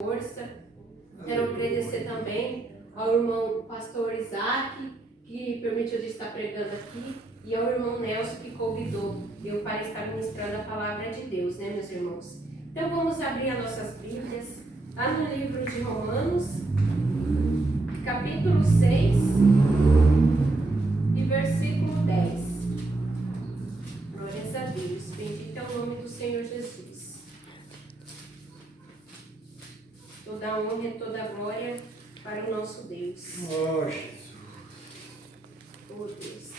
força. Quero agradecer também ao irmão pastor Isaac, que permitiu de estar pregando aqui, e ao irmão Nelson, que convidou eu para estar ministrando a palavra de Deus, né, meus irmãos? Então vamos abrir as nossas Bíblias lá no livro de Romanos, capítulo 6 e versículo 10. Glórias a Deus, bendito é o nome do Senhor Jesus. Toda a honra e toda a glória para o nosso Deus. Oh, Jesus. Oh, Deus.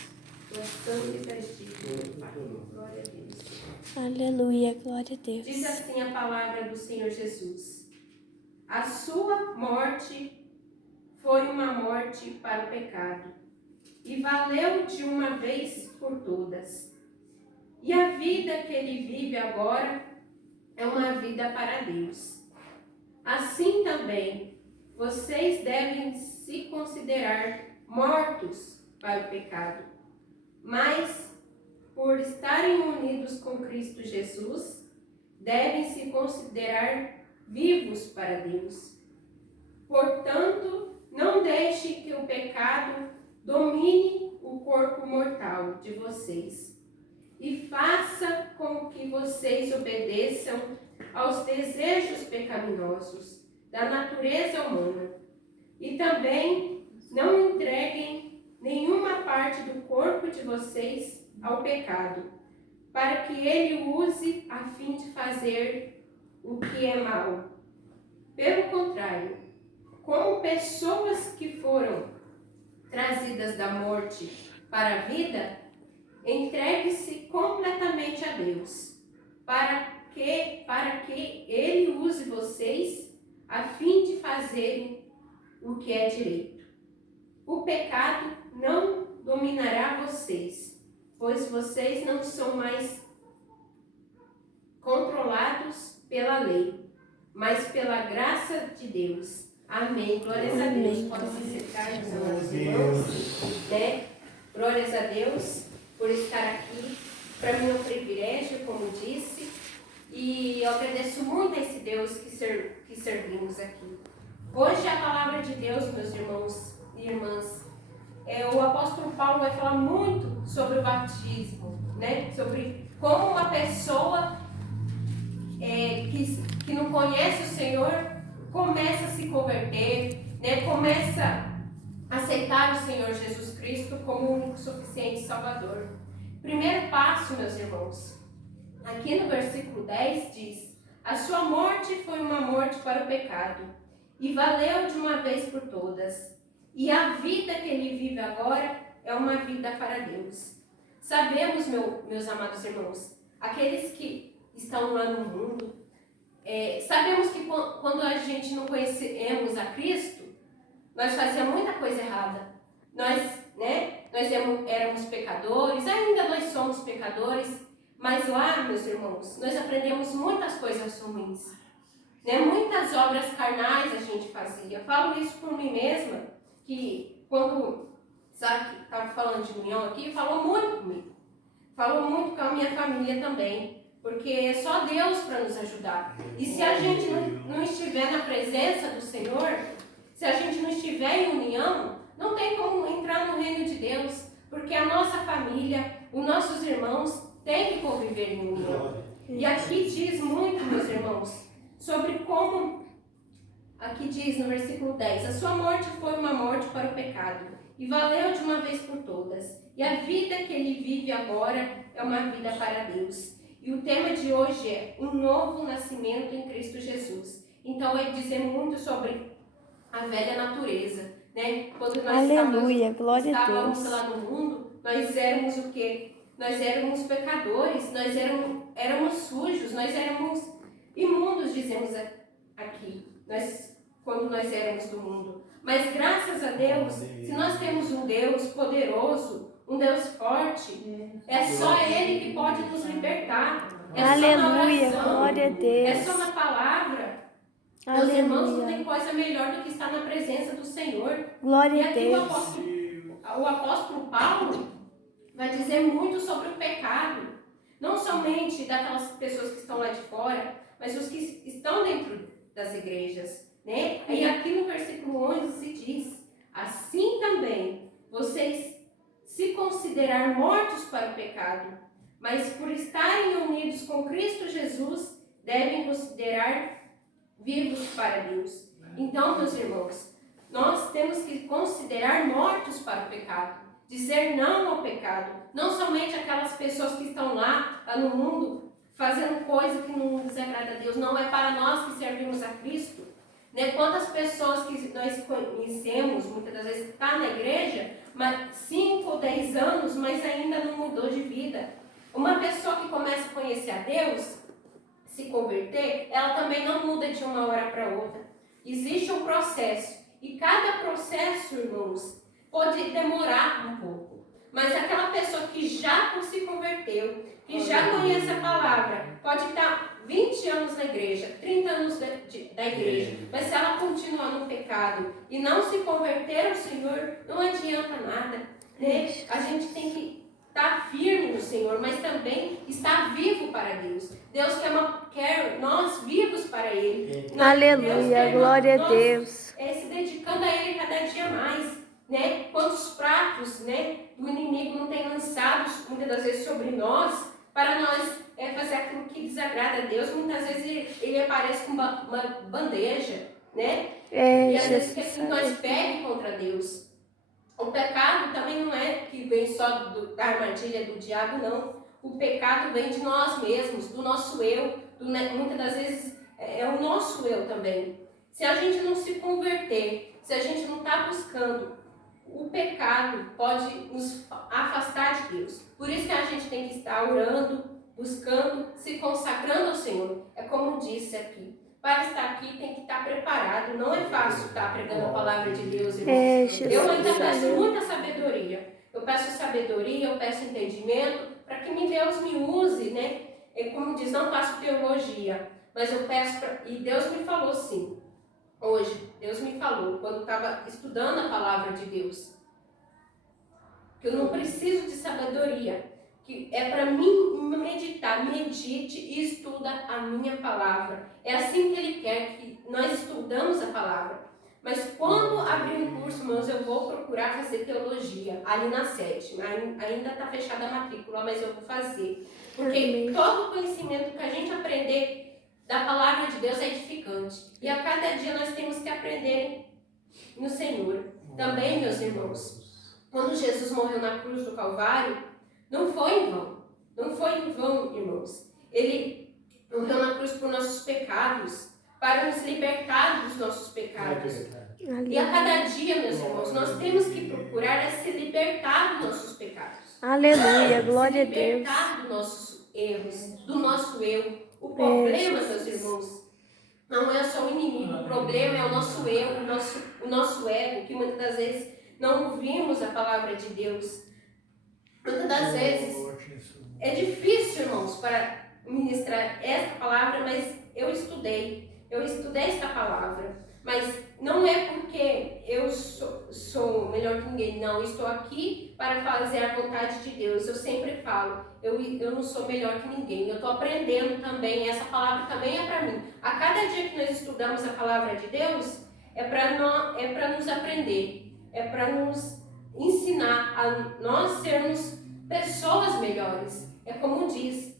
Tua santa e digna, Pai. Glória a Deus. Aleluia, glória a Deus. Diz assim a palavra do Senhor Jesus: a sua morte foi uma morte para o pecado, e valeu de uma vez por todas. E a vida que ele vive agora é uma vida para Deus. Assim também, vocês devem se considerar mortos para o pecado, mas, por estarem unidos com Cristo Jesus, devem se considerar vivos para Deus. Portanto, não deixe que o pecado domine o corpo mortal de vocês, e faça com que vocês obedeçam aos desejos pecaminosos da natureza humana. E também não entreguem nenhuma parte do corpo de vocês ao pecado, para que ele use a fim de fazer o que é mal. Pelo contrário, como pessoas que foram trazidas da morte para a vida, entregue-se completamente a Deus, para que ele use vocês a fim de fazerem o que é direito. O pecado não dominará vocês, pois vocês não são mais controlados pela lei, mas pela graça de Deus. Amém. Glórias a Deus. Pode se sentar, meus amados irmãos. Né? Glórias a Deus por estar aqui. Para mim é um privilégio, como disse. E eu agradeço muito a esse Deus que servimos aqui. Hoje a palavra de Deus, meus irmãos e irmãs, o apóstolo Paulo vai falar muito sobre o batismo, né? Sobre como uma pessoa que não conhece o Senhor começa a se converter, né? Começa a aceitar o Senhor Jesus Cristo como o único suficiente Salvador. Primeiro passo, meus irmãos, aqui no versículo 10 diz: a sua morte foi uma morte para o pecado, e valeu de uma vez por todas. E a vida que ele vive agora é uma vida para Deus. Sabemos, meus amados irmãos, aqueles que estão lá no mundo, sabemos que quando a gente não conhecemos a Cristo, nós fazíamos muita coisa errada. Nós éramos pecadores, ainda nós somos pecadores, mas lá, meus irmãos, nós aprendemos muitas coisas ruins. Né? Muitas obras carnais a gente fazia. Falo isso por mim mesma, que quando Isaac estava falando de união aqui, falou muito comigo. Falou muito com a minha família também, porque é só Deus para nos ajudar. E se a gente não estiver na presença do Senhor, se a gente não estiver em união, não tem como entrar no reino de Deus, porque a nossa família, os nossos irmãos têm que conviver em união. E aqui diz muito, meus irmãos, sobre como, aqui diz no versículo 10, a sua morte foi uma morte para o pecado, e valeu de uma vez por todas. E a vida que ele vive agora é uma vida para Deus. E o tema de hoje é um novo nascimento em Cristo Jesus. Então vai dizer muito sobre a velha natureza, né? Quando nós estávamos lá no mundo, nós éramos o quê? Nós éramos pecadores, nós éramos sujos, nós éramos imundos, dizemos aqui, quando nós éramos do mundo. Mas graças a Deus, se nós temos um Deus poderoso, um Deus forte, é só Ele que pode nos libertar. É Aleluia, só na oração, glória a Deus. é só na palavra. Aleluia. Meus irmãos, não tem coisa melhor do que estar na presença do Senhor. Glória e a aqui Deus. o apóstolo Paulo vai dizer muito sobre o pecado. Não somente daquelas pessoas que estão lá de fora, mas os que estão dentro das igrejas, né? E aqui no versículo 11 se diz: assim também vocês se considerar mortos para o pecado, mas por estarem unidos com Cristo Jesus, devem considerar vivos para Deus. Então, meus irmãos, nós temos que considerar mortos para o pecado, dizer não ao pecado, não somente aquelas pessoas que estão lá no mundo fazendo coisa que não desagrada a Deus, não é para nós que servimos a Cristo, né? Quantas pessoas que nós conhecemos, muitas das vezes está na igreja, mas 5 ou 10 anos, mas ainda não mudou de vida. Uma pessoa que começa a conhecer a Deus, se converter, ela também não muda de uma hora para outra. Existe um processo, e cada processo, irmãos, pode demorar um pouco. Mas aquela pessoa que já se converteu, que já conhece a palavra, pode estar 20 anos na igreja, 30 anos da igreja, mas se ela continuar no pecado e não se converter ao Senhor, não adianta nada, né? A gente tem que estar firme no Senhor, mas também estar vivo para Deus. Deus quer nós vivos para Ele. Aleluia, glória a Deus. Se dedicando a Ele cada dia mais, né? Quantos pratos, né, do inimigo não tem lançado muitas das vezes sobre nós, para nós fazer aquilo que desagrada a Deus. Muitas vezes ele aparece com uma bandeja, né? E às vezes quer que nós pegue contra Deus. O pecado também não é que vem só da armadilha do diabo, não. O pecado vem de nós mesmos, do nosso eu. Muitas das vezes é o nosso eu também. Se a gente não se converter, se a gente não está buscando, o pecado pode nos afastar de Deus. Por isso que a gente tem que estar orando, buscando, se consagrando ao Senhor. É como disse aqui. Para estar aqui tem que estar preparado. Não é fácil estar pregando a palavra de Deus, irmãos. Eu ainda peço muita sabedoria. Eu peço sabedoria, eu peço entendimento, para que Deus me use, né? Como diz, não faço teologia, mas eu peço, e Deus me falou sim. Hoje, Deus me falou, quando eu estava estudando a palavra de Deus, que eu não preciso de sabedoria, que é para mim meditar, medite e estuda a minha palavra. É assim que Ele quer que nós estudamos a palavra. Mas quando abrir um curso, irmãos, eu vou procurar fazer teologia, ali na 7ª. Ainda está fechada a matrícula, mas eu vou fazer. Porque todo o conhecimento que a gente aprender da palavra de Deus é edificante. E a cada dia nós temos que aprender no Senhor. Também, meus irmãos, quando Jesus morreu na cruz do Calvário, não foi em vão. Não foi em vão, irmãos. Ele morreu na cruz por nossos pecados, para nos libertar dos nossos pecados. E a cada dia, meus irmãos, nós temos que procurar se libertar dos nossos pecados. Aleluia, glória a Deus. Se libertar dos nossos erros, do nosso eu. O problema, meus irmãos, não é só o inimigo, o problema é o nosso eu, o nosso ego, que muitas das vezes não ouvimos a palavra de Deus. Muitas das vezes é difícil, irmãos, para ministrar esta palavra, mas eu estudei esta palavra. Mas não é porque eu sou melhor que ninguém, não. Eu estou aqui para fazer a vontade de Deus. Eu sempre falo, eu não sou melhor que ninguém. Eu estou aprendendo também, essa palavra também é para mim. A cada dia que nós estudamos a palavra de Deus, é para nos aprender, é para nos ensinar a nós sermos pessoas melhores. É como diz,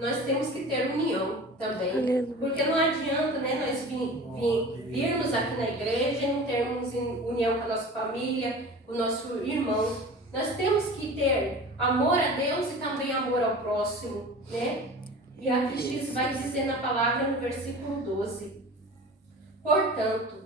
nós temos que ter união também, porque não adianta, né, nós virmos aqui na igreja e não termos união com a nossa família, com o nosso irmão. Nós temos que ter amor a Deus e também amor ao próximo, né? E aqui Jesus vai dizer na palavra no versículo 12: portanto,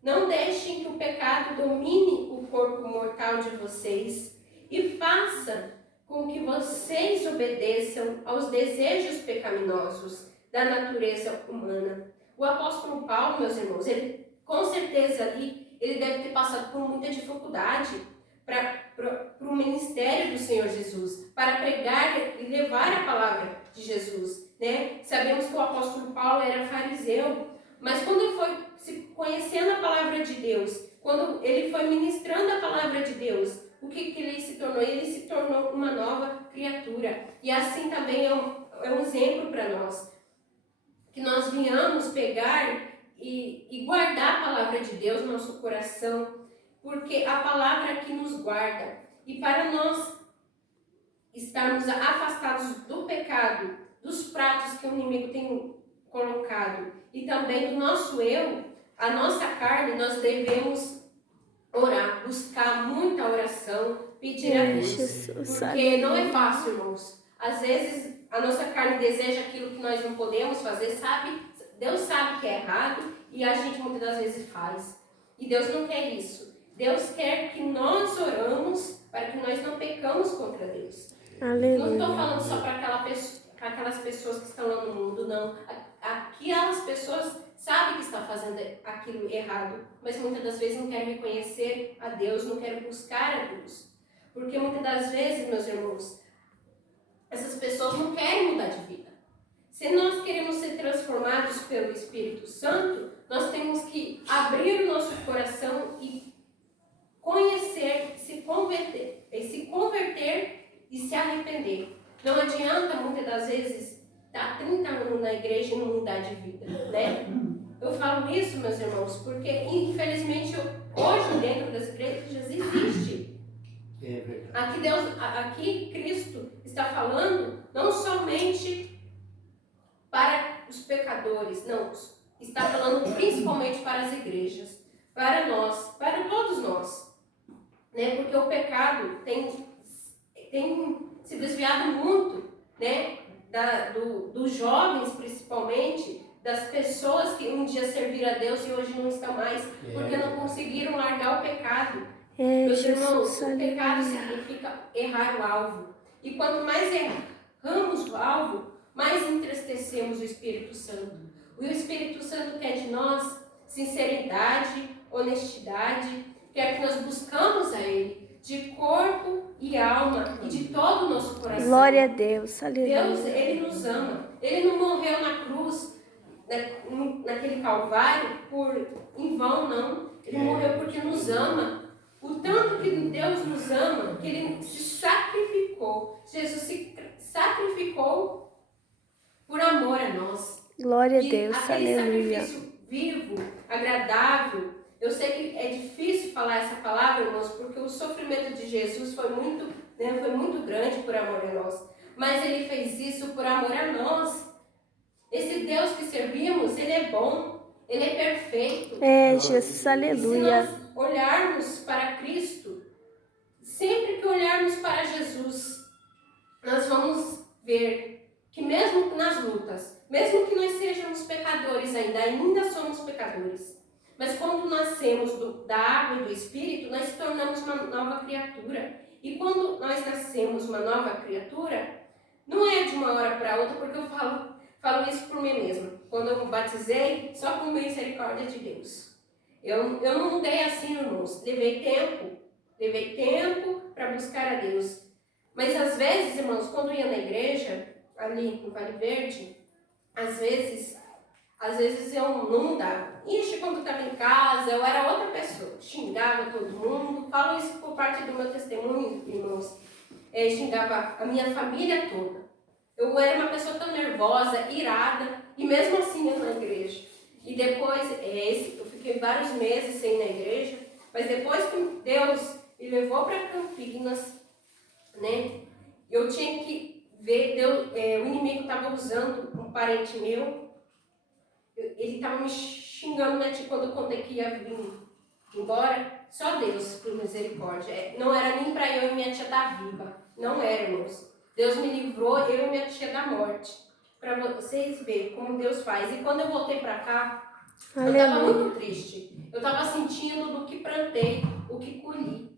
não deixem que o pecado domine o corpo mortal de vocês e faça com que vocês obedeçam aos desejos pecaminosos da natureza humana. O apóstolo Paulo, meus irmãos, ele com certeza ali, ele deve ter passado por muita dificuldade para o ministério do Senhor Jesus, para pregar e levar a palavra de Jesus, né? Sabemos que o apóstolo Paulo era fariseu, mas quando ele foi se conhecendo a palavra de Deus, quando ele foi ministrando a palavra de Deus, o que ele se tornou? Ele se tornou uma nova criatura. E assim também é um exemplo para nós. que nós venhamos pegar e guardar a palavra de Deus no nosso coração, porque a palavra que nos guarda. E para nós estarmos afastados do pecado, dos pratos que o inimigo tem colocado, e também do nosso eu, a nossa carne, nós devemos orar, buscar muita oração, pedir a Deus. Jesus, Porque não é fácil, irmãos. Às vezes a nossa carne deseja aquilo que nós não podemos fazer, sabe? Deus sabe que é errado e a gente muitas das vezes faz. E Deus não quer isso. Deus quer que nós oramos para que nós não pecamos contra Deus. Aleluia. Não estou falando só para aquelas pessoas que estão lá no mundo, não. Aquelas pessoas sabem que estão fazendo aquilo errado, mas muitas das vezes não querem reconhecer a Deus, não querem buscar a Deus. Porque muitas das vezes, meus irmãos, essas pessoas não querem mudar de vida. Se nós queremos ser transformados pelo Espírito Santo, nós temos que abrir o nosso coração e conhecer, se converter e se arrepender. Não adianta muitas das vezes estar 30 anos na igreja e não mudar de vida, né? Eu falo isso, meus irmãos, porque infelizmente hoje dentro das igrejas existe. É verdade. Aqui Cristo está falando não somente para os pecadores, não, está falando principalmente para as igrejas, para nós, para todos nós, né? Porque o pecado tem se desviado muito, né? Dos jovens principalmente, das pessoas que um dia serviram a Deus e hoje não estão mais, porque não conseguiram largar o pecado. Meus irmãos, o pecado significa errar o alvo. E quanto mais erramos o alvo, mais entristecemos o Espírito Santo. O Espírito Santo quer de nós sinceridade, honestidade, quer que nós buscamos a Ele de corpo e alma e de todo o nosso coração. Glória a Deus, aleluia. Deus, Ele nos ama. Ele não morreu na cruz, naquele Calvário, em vão, não. Ele morreu porque nos ama. O tanto que Deus nos ama, que Ele se sacrificou. Jesus se sacrificou por amor a nós. Glória a Deus, aquele aleluia. sacrifício vivo, agradável. Eu sei que é difícil falar essa palavra, irmãos, porque o sofrimento de Jesus foi muito grande por amor a nós. Mas Ele fez isso por amor a nós. Esse Deus que servimos, Ele é bom, Ele é perfeito. Jesus, aleluia. E se nós olharmos para Cristo, sempre que olharmos para Jesus, nós vamos ver que mesmo nas lutas, mesmo que nós sejamos pecadores ainda somos pecadores. Mas quando nascemos da água e do Espírito, nós se tornamos uma nova criatura. E quando nós nascemos uma nova criatura, não é de uma hora para outra, porque eu falo isso por mim mesma. Quando eu me batizei, só com misericórdia de Deus. Eu não mudei assim, irmãos. Levei tempo para buscar a Deus. Mas às vezes, irmãos, quando eu ia na igreja, ali no Vale Verde, às vezes eu não mudava. Ixi, quando eu estava em casa, eu era outra pessoa. Xingava todo mundo. Falo isso por parte do meu testemunho, irmãos. Xingava a minha família toda. Eu era uma pessoa tão nervosa, irada, e mesmo assim eu na igreja. E depois, eu fiquei vários meses sem ir na igreja, mas depois que Deus me levou para Campinas, né, eu tinha que ver, o inimigo estava usando um parente meu, ele estava me xingando, né, quando eu contei que ia vir embora. Só Deus, por misericórdia. Não era nem para eu e minha tia estar viva. Não era, irmãos. Deus me livrou, eu e minha tia, da morte. Para vocês verem como Deus faz. E quando eu voltei para cá, eu estava muito triste. Eu estava sentindo do que plantei, o que colhi.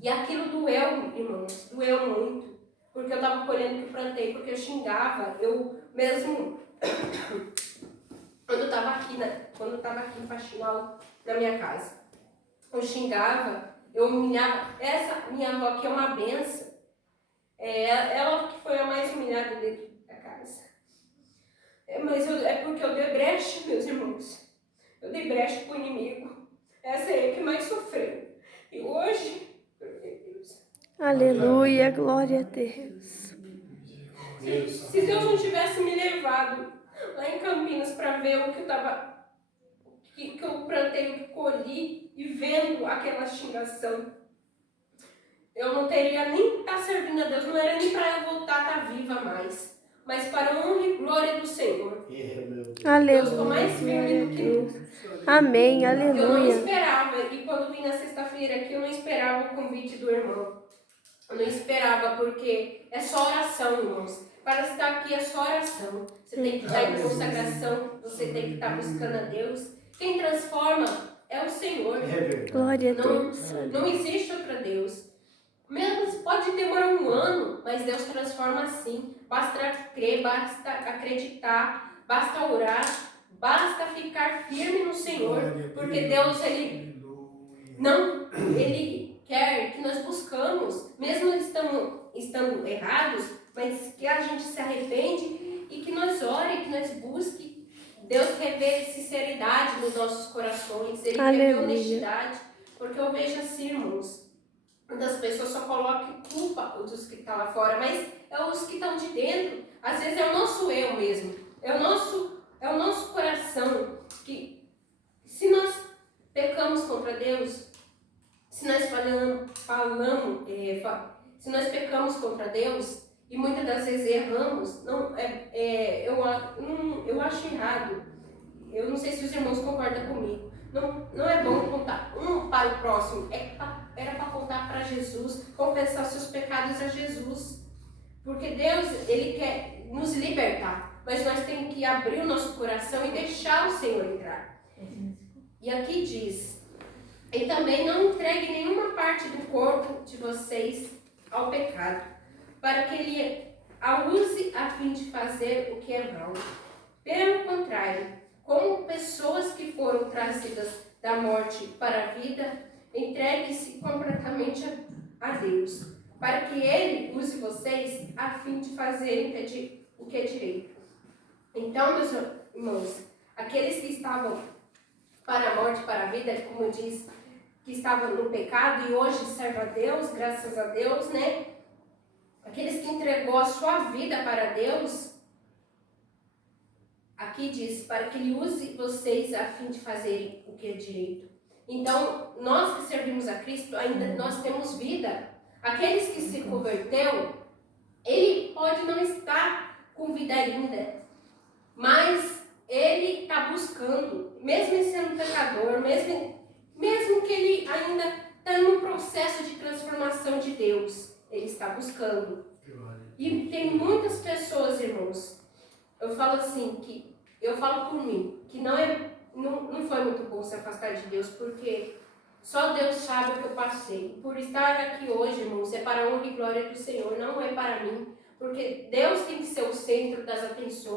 E aquilo doeu, irmãos. Doeu muito. Porque eu estava colhendo o que plantei. Porque eu xingava. Eu mesmo... Quando eu estava aqui no faxinal da minha casa, eu xingava, eu humilhava. Essa minha avó aqui é uma benção. Ela que foi a mais humilhada dentro da casa. Mas é porque eu dei brecha, meus irmãos. Eu dei brecha para o inimigo. Essa é a que mais sofreu. E hoje, meu Deus. Aleluia, glória a Deus. Se Deus não tivesse me levado lá em Campinas para ver o que eu plantei, o que colhi, e vendo aquela xingação. Eu não teria nem estar servindo a Deus, não era nem para eu voltar a estar viva mais, mas para a honra e glória do Senhor. Aleluia. Eu estou mais firme do que nunca. Amém, Eu não aleluia. esperava, e quando vim na sexta-feira aqui, eu não esperava o convite do irmão. Eu não esperava, porque é só oração, irmãos. Para estar aqui é só oração. Você tem que estar em consagração, você tem que estar buscando a Deus. Quem transforma é o Senhor. Glória a Deus. Não existe outro Deus. Mesmo pode demorar um ano, mas Deus transforma assim. Basta crer, basta acreditar, basta orar, basta ficar firme no Senhor, porque Deus ele quer que nós buscamos, mesmo estando errados, mas que a gente se arrepende e que nós ore, que nós busque. Deus revele sinceridade nos nossos corações, Ele revela honestidade, porque eu vejo assim, irmãos, muitas pessoas só colocam culpa dos que estão lá fora, mas é os que estão de dentro. Às vezes é o nosso eu mesmo, é o nosso coração, que se nós pecamos contra Deus, se nós se nós pecamos contra Deus e muitas das vezes erramos, eu acho errado. Eu não sei se os irmãos concordam comigo. Não é bom contar um para o próximo, era para contar para Jesus, confessar seus pecados a Jesus. Porque Deus, Ele quer nos libertar, mas nós temos que abrir o nosso coração e deixar o Senhor entrar. E aqui diz: e também não entregue nenhuma parte do corpo de vocês ao pecado, para que ele a use a fim de fazer o que é mal. Pelo contrário, como pessoas que foram trazidas da morte para a vida, entregue-se completamente a Deus, para que Ele use vocês a fim de fazerem o que é direito. Então, meus irmãos, aqueles que estavam para a morte, para a vida, como diz, que estavam no pecado e hoje servem a Deus, graças a Deus, né? Aqueles que entregou a sua vida para Deus, aqui diz, para que Ele use vocês a fim de fazerem o que é direito. Então, nós que servimos a Cristo, ainda nós temos vida. Aqueles que se converteu, ele pode não estar com vida ainda, mas ele está buscando, mesmo sendo pecador, mesmo que ele ainda está em um processo de transformação de Deus, ele está buscando. E tem muitas pessoas, irmãos, eu falo por mim, que não foi muito bom se afastar de Deus, porque só Deus sabe o que eu passei. Por estar aqui hoje, irmãos, é para a honra e glória do Senhor, não é para mim, porque Deus tem que ser o centro das atenções.